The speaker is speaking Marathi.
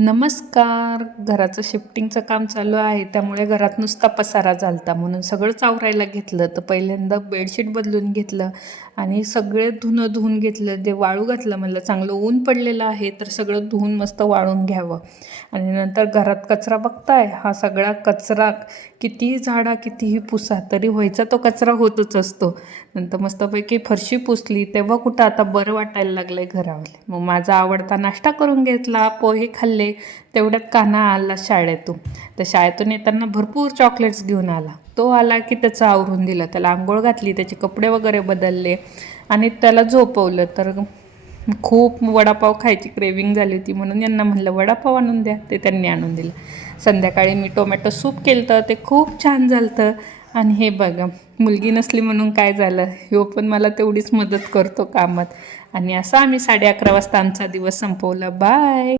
नमस्कार. घराचं शिफ्टिंगचं काम चालू आहे, त्यामुळे घरात नुसता पसारा झालता म्हणून सगळंच आवरायला घेतलं. तर पहिल्यांदा बेडशीट बदलून घेतलं आणि सगळे धुणं धुवून घेतलं. ते वाळू घातलं, म्हणलं चांगलं ऊन पडलेलं आहे तर सगळं धुवून मस्त वाळून घ्यावं. आणि नंतर घरात कचरा बघताय, हा सगळा कचरा कितीही झाडा कितीही पुसा तरी व्हायचा तो कचरा होतच असतो. नंतर मस्तपैकी फरशी पुसली, तेव्हा कुठं आता बरं वाटायला लागलं आहे घरावले. मग माझा आवडता नाश्ता करून घेतला, पोहे खाल्ले. तेवढ्यात कान्हा आला शाळेतून. तर शाळेतून येताना भरपूर चॉकलेट्स घेऊन आला. तो आला की त्याचं आवरून दिलं, त्याला आंघोळ घातली, त्याचे कपडे वगैरे बदलले आणि त्याला झोपवलं. तर खूप वडापाव खायची क्रेविंग झाली होती, म्हणून यांना म्हणलं वडापाव आणून द्या. ते त्यांनी आणून दिलं. संध्याकाळी मी टोमॅटो सूप केलं तर ते खूप छान झालं. आणि हे बघा, मुलगी नसली म्हणून काय झालं, ह्यो पण मला तेवढीच मदत करतो कामात. आणि असं आम्ही 11:30 वाजता आमचा दिवस संपवला. बाय.